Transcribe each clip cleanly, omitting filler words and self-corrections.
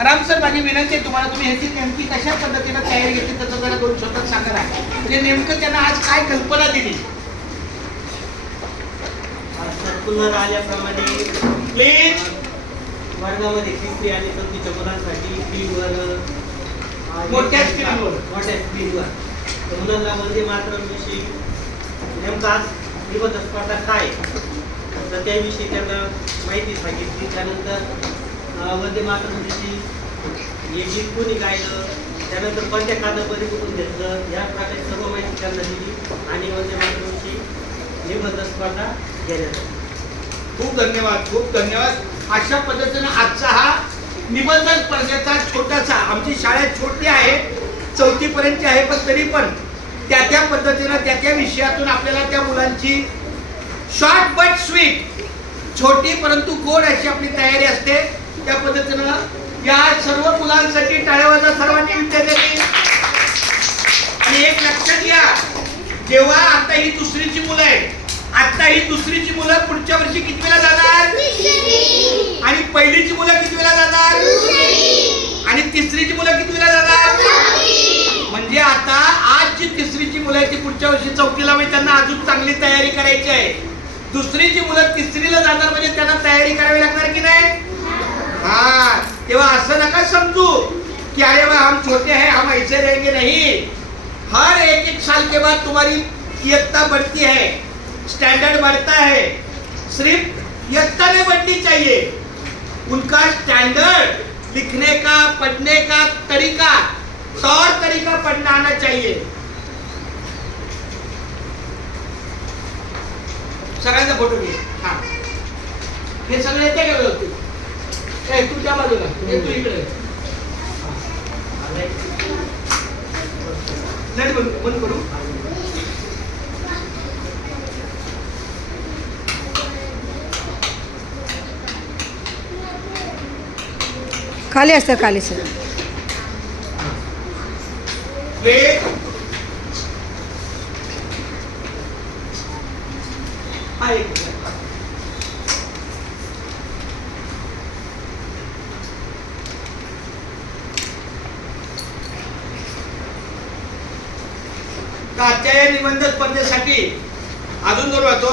Ram sir, माझी विनंती आहे तुम्हाला, तुम्ही ह्याची नेमकी कशा पद्धतीने तयारी घेतली त्याचं जरा दोन शब्दात सांगा ना. म्हणजे नेमकं त्यांना आज काय कल्पना दिली. सर्क्युलर आल्याप्रमाणे प्लीज वर्गामध्ये 3री आणि 4वीच्या मुलांसाठी स्क्रीनवर मोठ्या स्क्रीनवर तर मुलांना वंदे मातरम विषयी नेमका आज निबंध स्पर्धा काय तर त्याविषयी त्यांना माहिती सांगितली. त्यानंतर वंदे मातरम विषयी हे गीत कोणी गायलं, त्यानंतर कोणत्या कादंबरी कुठून घेतलं, या प्रकारे सर्व माहिती त्यांना दिली आणि वंदे मातरम विषयी निबंध स्पर्धा घेण्यात आली. खूप धन्यवाद, खूप धन्यवाद. अशा पद्धतीने आजचा हा निबंध स्पर्धेचा छोटासा, आमची शाळा छोटी आहे, 4थी पर्यंतची आहे, पण तरी पण त्या पद्धतीनं त्या विषयातून आपल्याला त्या मुलांची शॉर्ट बट स्वीट, छोटी परंतु गोड अशी आपली तयारी असते. त्या पद्धतीनं या सर्व मुलांसाठी टाळ्या वाजवा सर्वांनी विद्यार्थ्यांनी. आणि एक लक्षात घ्या, जेव्हा आता ही दुसरीची मुलं आहे, आता ही दुसरीची मुलं पुढच्या वर्षी कितवीला जाणार आणि पहिलीची मुलं कितवीला जाणार आणि तिसरीची मुलं कितवीला जाणार. म्हणजे आता आज जी तिसरीची मुलं आहे ती पुढच्या वर्षी 4थीला, म्हणजे त्यांना अजून चांगली तयारी करायची आहे. दुसरीची मुलं 3रीला जाणार म्हणजे त्यांना तयारी करावी लागणार की नाही. हा, तेव्हा असं नका समजू कि अरे वाह हम छोटे हैं हम ऐसे रहेंगे. नहीं, हर एक साल के बाद तुम्हारी इयत्ता बढ़ती है, स्टैंडर्ड बढ़ता है. सिर्फ इयत्ता नहीं बढ़नी चाहिए, उनका स्टैंडर्ड लिखने का पढ़ने का तरीका, तौर तरीका पढ़ना आना चाहिए. सगळ्यांचा फोटो घे. हा, हे सगळे येते का व्यवस्थित. तू त्या बाजूला, तू इकडे. नाही बंद करू. खाली असतं, खाली सर. आजच्या निबंध स्पर्धेसाठी अजून जोर वाचतो.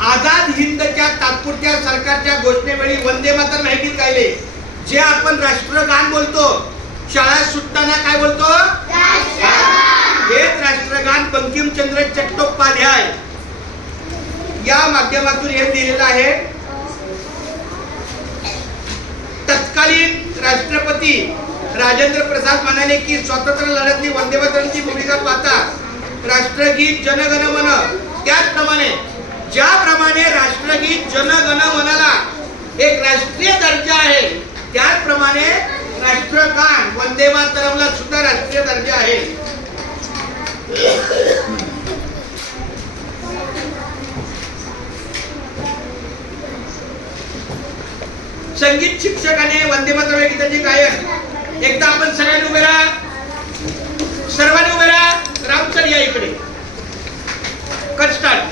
आझाद हिंदच्या तात्पुरत्या सरकारच्या घोषणेवेळी वंदे मातरम हे गीत गायले, जे आपण राष्ट्रगान बोलतो. शाळा सुटताना काय बोलतो, हेच राष्ट्रगान बंकिमचंद्र चट्टोपाध्याय या माध्यमातून हे दिलेलं आहे. तत्कालीन राष्ट्रपती राजेंद्र प्रसाद म्हणाले की स्वातंत्र्य लढ्यातली वंदे मातरमची भूमिका पाहता राष्ट्रगीत जनगण मन, त्याचप्रमाणे ज्याप्रमाणे राष्ट्रगीत जनगण मनला एक राष्ट्रीय दर्जा आहे, त्याचप्रमाणे राष्ट्रगान वंदे मातरमला सुद्धा राष्ट्रीय दर्जा आहे. संगीत शिक्षकाने वंदे मातरम गीताचे गायन एकदा आपण सगळ्यांनी उभे राहा, सर्वांनी उभे राहा. राम सर या इकडे. Cut start.